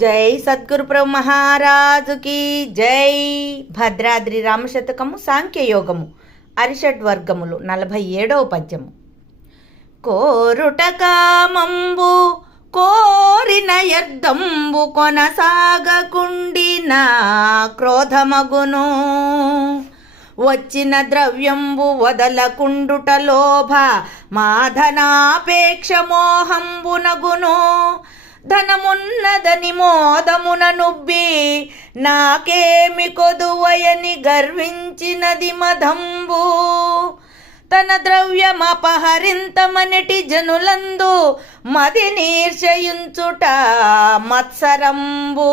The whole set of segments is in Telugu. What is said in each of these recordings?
జై సద్గురు ప్రభు మహారాజుకి జై. భద్రాద్రి రామశతకము సాంఖ్యయోగము అరిషడ్ వర్గములు నలభై ఏడవ పద్యము. కోరుట కామంబు కోరిన యర్దంబు కొనసాగకుండిన క్రోధమగును. వచ్చిన ద్రవ్యంబు వదలకుండుట లోభ మాధనాపేక్ష మోహంబునగును ధనమున్నదని మోదమున నుబ్బి నాకేమి కొదువయని గర్వించినది మదంబు తన ద్రవ్యమపహరింతమనిటి జనులందు మది నీర్షయుంచుట మత్సరంబు.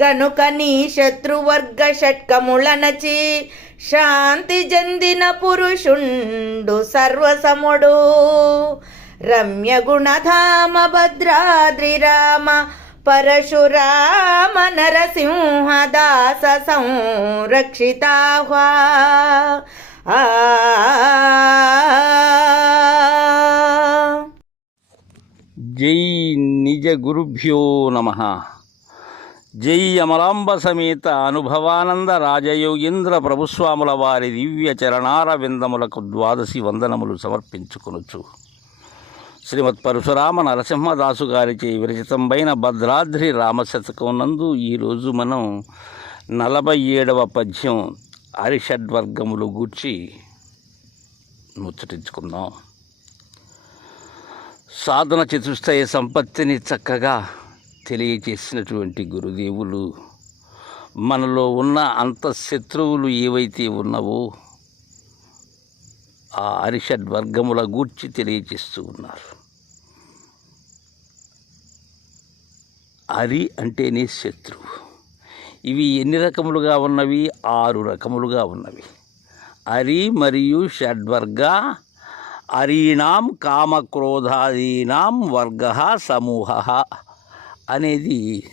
కనుక నీ శత్రువర్గ షట్కములనచి శాంతి జందిన పురుషుండు సర్వసముడు. రమ్య గుణధామ రామ పరశురామ నరసింహ దాస సంరక్షితాహ్వా ఆ జై నిజ గురుభ్యో నమ. జై అమలాంబ సమేత అనుభవానంద రాజయోగేంద్ర ప్రభుస్వాముల వారి దివ్య చరణార విందములకు ద్వాదశి వందనములు సమర్పించుకొనొచ్చు శ్రీమద్ పరశురామ నరసింహదాసు గారిచే విరచితంపైన భద్రాద్రి రామశతకం నందు ఈరోజు మనం నలభై ఏడవ పద్యం అరిషడ్వర్గములు గూర్చి ముచ్చటించుకుందాం. సాధన చతుష్టయ సంపత్తిని చక్కగా తెలియచేసినటువంటి గురుదేవులు మనలో ఉన్న అంత శత్రువులు ఏవైతే ఉన్నవో ఆ అరిషడ్ వర్గముల గూర్చి తెలియజేస్తూ ఉన్నారు. అరి అంటేనే శత్రువు. ఇవి ఎన్ని రకములుగా ఉన్నవి? ఆరు రకములుగా ఉన్నవి. అరి మరియు షడ్వర్గ అరీణాం కామక్రోధాదీనాం వర్గ సమూహ అనేది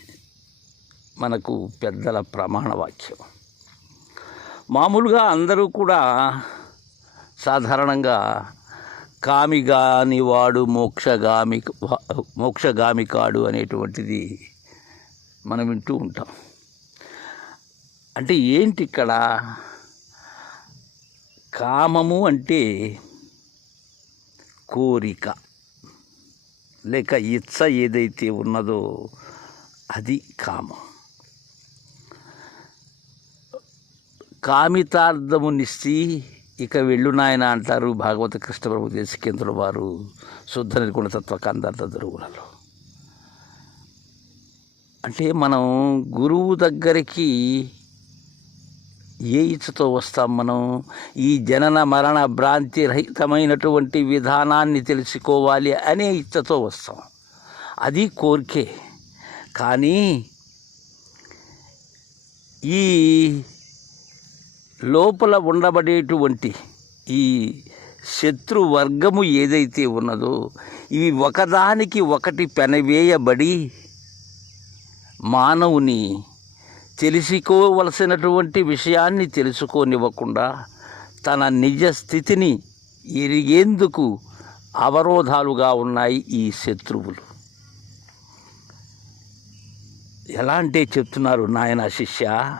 మనకు పెద్దల ప్రమాణ వాక్యం మామూలుగా అందరూ కూడా సాధారణంగా కామిగాని వాడు మోక్షగామి మోక్షగామి కాడు అనేటువంటిది మనం వింటూ ఉంటాం. అంటే ఏంటి ఇక్కడ కామము అంటే కోరిక. లేక ఇచ్చ ఏదైతే ఉన్నదో అది కామం. కామితార్థమునిచ్చి ఇక వెళ్ళు నాయన అంటారు భాగవత కృష్ణప్రభు దేశకేంద్రుల వారు. శుద్ధ నిర్గుణ తత్వ కందార్థ దరువులలో అంటే మనం గురువు దగ్గరికి ఏ ఇచ్చతో వస్తాం మనం? ఈ జనన మరణ భ్రాంతి రహితమైనటువంటి విధానాన్ని తెలుసుకోవాలి అనే ఇచ్చతో వస్తాం. అది కోరికే. కానీ ఈ లోపల ఉండబడేటువంటి ఈ శత్రు వర్గము ఏదైతే ఉన్నదో ఇవి ఒకదానికి ఒకటి పెనవేయబడి మానవుని తెలుసుకోవలసినటువంటి విషయాన్ని తెలుసుకోనివ్వకుండా తన నిజ స్థితిని ఎరిగేందుకు అవరోధాలుగా ఉన్నాయి ఈ శత్రువులు. ఎలా అంటే చెప్తున్నారు నాయన శిష్య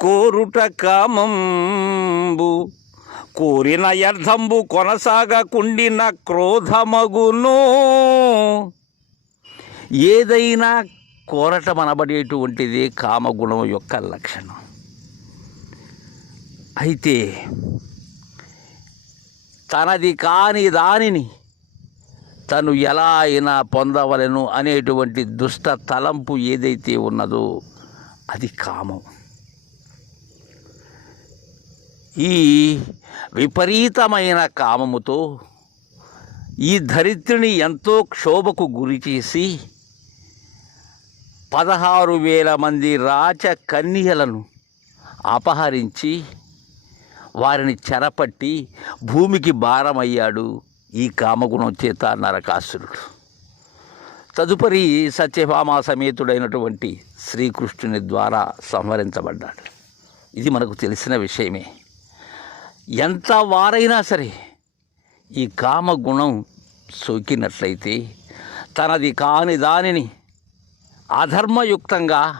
కోరుట కామంబు కోరిన అర్థంబు కొనసాగకుండిన క్రోధమగును. ఏదైనా కోరటం అనబడేటువంటిది కామగుణం యొక్క లక్షణం. అయితే తనది కాని దానిని తను ఎలా అయినా పొందవలను అనేటువంటి దుష్ట తలంపు ఏదైతే ఉన్నదో అది కామం ఈ విపరీతమైన కామముతో ఈ ధరిత్రిని ఎంతో క్షోభకు గురి చేసి పదహారు వేల మంది రాచ కన్యలను అపహరించి వారిని చెరపట్టి భూమికి భారమయ్యాడు ఈ కామగుణం చేత నరకాసురుడు. తదుపరి సత్యభామా సమేతుడైనటువంటి శ్రీకృష్ణుని ద్వారా సంహరించబడ్డాడు. ఇది మనకు తెలిసిన విషయమే. ఎంత వారైనా సరే ఈ కామ గుణం సోకినట్లయితే తనది కాని దానిని అధర్మయుక్తంగా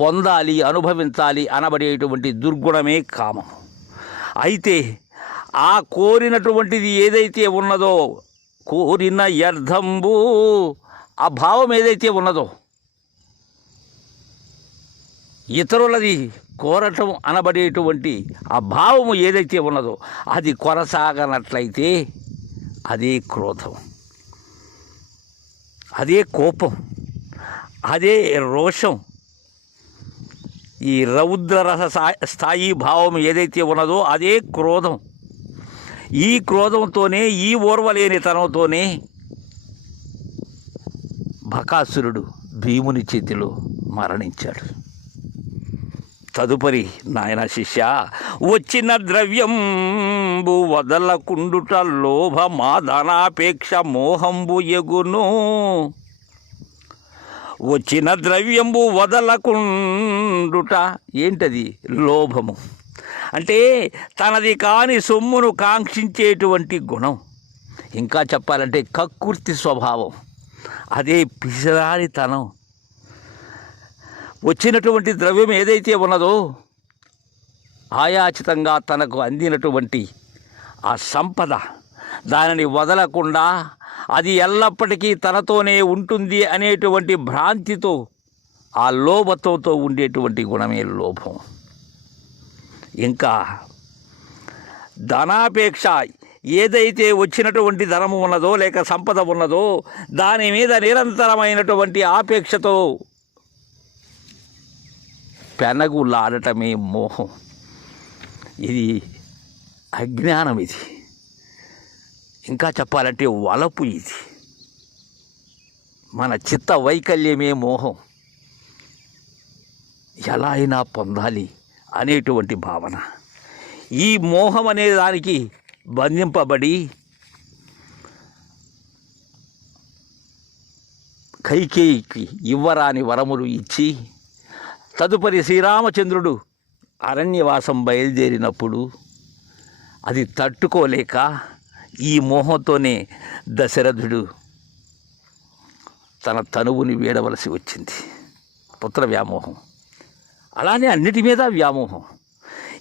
పొందాలి అనుభవించాలి అనబడేటువంటి దుర్గుణమే కామం. అయితే ఆ కోరినటువంటిది ఏదైతే ఉన్నదో కోరిన యర్థంబు ఆ భావం ఏదైతే ఉన్నదో ఇతరులది కోరటం అనబడేటువంటి ఆ భావము ఏదైతే ఉన్నదో అది కొనసాగనట్లయితే అదే క్రోధం అదే కోపం అదే రోషం. ఈ రౌద్రరస స్థాయి భావం ఏదైతే ఉన్నదో అదే క్రోధం. ఈ క్రోధంతోనే ఈ ఓర్వలేనితనంతోనే బకాసురుడు భీముని చేతిలో మరణించాడు. తదుపరి నాయన శిష్య వచ్చిన ద్రవ్యంబు వదలకుండుట లోభ మాదనాపేక్ష మోహంబు ఎగును. వచ్చిన ద్రవ్యంబు వదలకుండుట ఏంటది? లోభము. అంటే తనది కాని సొమ్మును కాంక్షించేటువంటి గుణం. ఇంకా చెప్పాలంటే కక్కుర్తి స్వభావం. అదే పిసిరారితనం వచ్చినటువంటి ద్రవ్యం ఏదైతే ఉన్నదో ఆయాచితంగా తనకు అందినటువంటి ఆ సంపద దానిని వదలకుండా అది ఎల్లప్పటికీ తనతోనే ఉంటుంది అనేటువంటి భ్రాంతితో ఆ లోభత్వంతో ఉండేటువంటి గుణమే లోభం. ఇంకా ధనాపేక్ష ఏదైతే వచ్చినటువంటి ధనము ఉన్నదో లేక సంపద ఉన్నదో దాని మీద నిరంతరమైనటువంటి ఆపేక్షతో పెనగులాడటమే మోహం. ఇది అజ్ఞానం ఇది. ఇంకా చెప్పాలంటే వలపు ఇది. మన చిత్త వైకల్యమే మోహం. ఎలా అయినా పొందాలి. అనేటువంటి భావన. ఈ మోహం అనే దానికి బంధింపబడి కైకేయికి ఇవ్వరాని వరములు ఇచ్చి తదుపరి శ్రీరామచంద్రుడు అరణ్యవాసం బయలుదేరినప్పుడు అది తట్టుకోలేక ఈ మోహంతోనే దశరథుడు తన తనువుని వీడవలసి వచ్చింది. పుత్ర వ్యామోహం అలానే అన్నిటి మీద వ్యామోహం.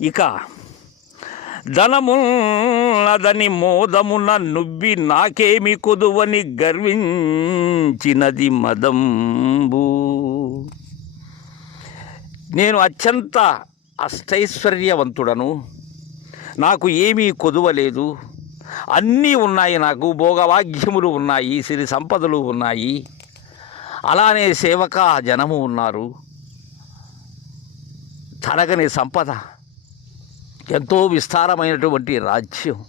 ఇక ధనములదని మోదమున నువ్వి నాకేమి కొదువని గర్వించినది మదంబు. నేను అత్యంత అష్టైశ్వర్యవంతుడను. నాకు ఏమీ కొదువలేదు. అన్నీ ఉన్నాయి నాకు భోగవాగ్యములు ఉన్నాయి సిరి సంపదలు ఉన్నాయి. అలానే సేవక జనము ఉన్నారు. తరగని సంపద. ఎంతో విస్తారమైనటువంటి రాజ్యం.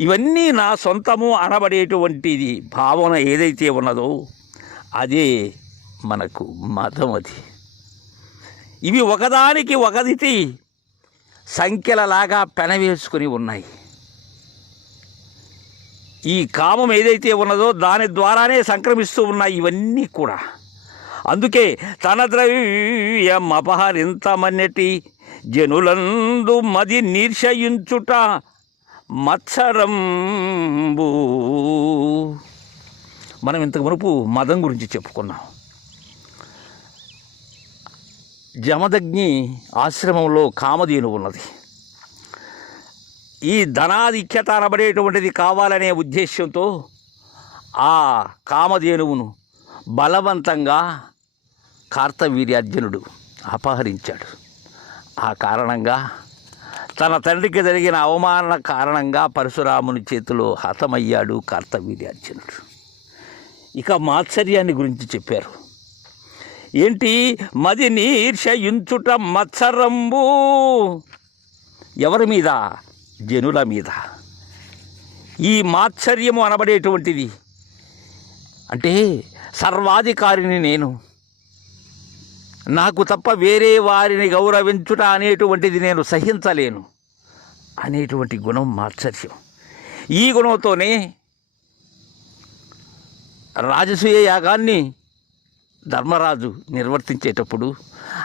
ఇవన్నీ నా సొంతము అనబడేటువంటిది భావన ఏదైతే ఉన్నదో అదే మనకు మతం అది. ఇవి ఒకదానికి ఒకదితి సంఖ్యలలాగా పెనవేసుకుని ఉన్నాయి. ఈ కామం ఏదైతే ఉన్నదో దాని ద్వారానే సంక్రమిస్తూ ఉన్నాయి ఇవన్నీ కూడా. అందుకే తన ద్రవ్యం అపహరింతమన్నటి జనులందు మది నీర్షయించుట మత్సరంబు. మనం ఇంతకు మునుపు మదం గురించి చెప్పుకున్నాం. జమదగ్ని ఆశ్రమంలో కామధేను ఉన్నది. ఈ ధనాధిక్యత అనబడేటువంటిది కావాలనే ఉద్దేశ్యంతో ఆ కామధేనువును బలవంతంగా కార్తవీర్యార్జునుడు అపహరించాడు. ఆ కారణంగా తన తండ్రికి జరిగిన అవమాన కారణంగా పరశురాముని చేతిలో హతమయ్యాడు కార్తవీర్యార్జునుడు. ఇక మాత్సర్యాన్ని గురించి చెప్పారు. ఏంటి? మది నీర్షయించుట మత్సరంబు. ఎవరి మీద? జనుల మీద. ఈ మాత్సర్యము అనబడేటువంటిది. అంటే సర్వాధికారిని నేను. నాకు తప్ప వేరే వారిని గౌరవించుట అనేటువంటిది నేను సహించలేను. అనేటువంటి గుణం మాత్సర్యం. ఈ గుణంతోనే రాజసూయ యాగాన్ని ధర్మరాజు నిర్వర్తించేటప్పుడు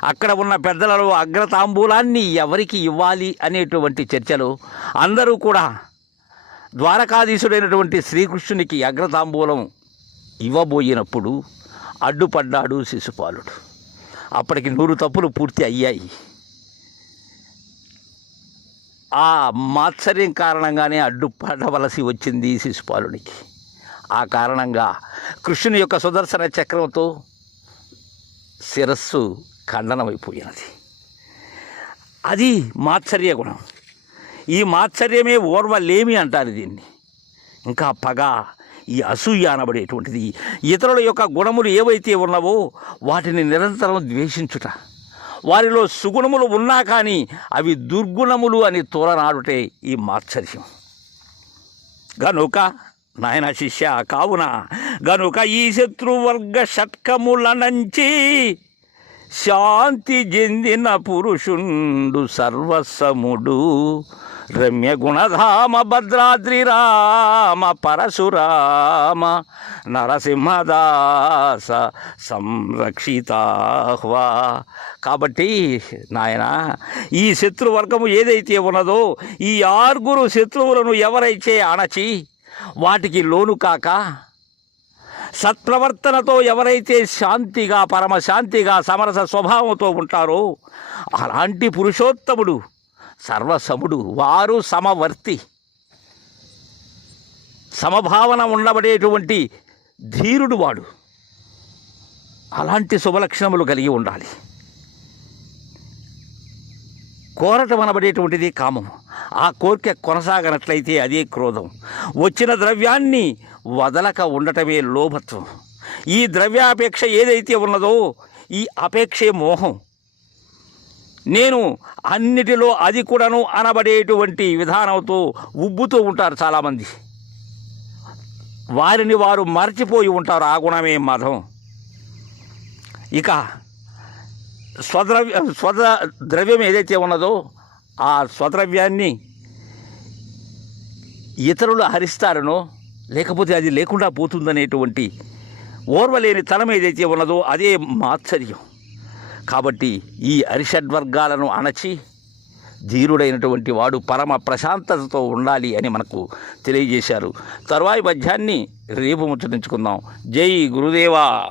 అక్కడ ఉన్న పెద్దలలో అగ్రతాంబూలాన్ని ఎవరికి ఇవ్వాలి అనేటువంటి చర్చలో అందరూ కూడా ద్వారకాధీశుడైనటువంటి శ్రీకృష్ణునికి అగ్రతాంబూలం ఇవ్వబోయినప్పుడు అడ్డుపడ్డాడు శిశుపాలుడు. అప్పటికి నూరు తప్పులు పూర్తి అయ్యాయి. ఆ మాత్సర్యం కారణంగానే అడ్డుపడవలసి వచ్చింది శిశుపాలునికి. ఆ కారణంగా కృష్ణుని యొక్క సుదర్శన చక్రంతో శిరస్సు ఖండనమైపోయినది. అది మాత్సర్య గుణం. ఈ మాత్సర్యమే ఓర్వలేమి అంటారు దీన్ని. ఇంకా పగ ఈ అసూయ అనబడేటువంటిది. ఇతరుల యొక్క గుణములు ఏవైతే ఉన్నావో వాటిని నిరంతరం ద్వేషించుట. వారిలో సుగుణములు ఉన్నా కానీ అవి దుర్గుణములు అని తోలనాడుటే ఈ మాత్సర్యం. గనుక నాయన శిష్య కావున గనుక ఈ శత్రువర్గ షట్కముల నుంచి శాంతి చెందిన పురుషుండు సర్వసముడు. రమ్య గుణధామ భద్రాద్రి రామ పరశురామ నరసింహదాస సంరక్షితాహ్వా కాబట్టి నాయన ఈ శత్రువర్గము ఏదైతే ఉన్నదో ఈ ఆరుగురు శత్రువులను ఎవరైతే అణచి వాటికి లోను కాక సత్ప్రవర్తనతో ఎవరైతే శాంతిగా పరమశాంతిగా సమరస స్వభావంతో ఉంటారో అలాంటి పురుషోత్తముడు సర్వసముడు వారు సమవర్తి. సమభావన ఉండబడేటువంటి ధీరుడు వాడు. అలాంటి శుభలక్షణములు కలిగి ఉండాలి. కోరటం అనబడేటువంటిది కామం. ఆ కోరిక కొనసాగనట్లయితే అదే క్రోధం. వచ్చిన ద్రవ్యాన్ని వదలక ఉండటమే లోభత్వం. ఈ ద్రవ్యాపేక్ష ఏదైతే ఉన్నదో ఈ అపేక్షే మోహం. నేను అన్నిటిలో అది కూడాను అనబడేటువంటి విధానంతో ఉబ్బుతూ ఉంటారు చాలామంది. వారిని వారు మర్చిపోయి ఉంటారు ఆ గుణమే మతం ఇక స్వద్రవ్య స్వద ద్రవ్యం ఏదైతే ఉన్నదో ఆ స్వద్రవ్యాన్ని ఇతరులు హరిస్తారనో లేకపోతే అది లేకుండా పోతుందనేటువంటి ఓర్వలేని తలం ఏదైతే ఉన్నదో అదే మాత్సర్యం. కాబట్టి ఈ అరిషడ్వర్గాలను అణచి ధీరుడైనటువంటి వాడు పరమ ప్రశాంతతతో ఉండాలి అని మనకు తెలియజేశారు. తరువాయి మధ్యాన్ని రేపు ముచ్చటించుకుందాం. జై గురుదేవా!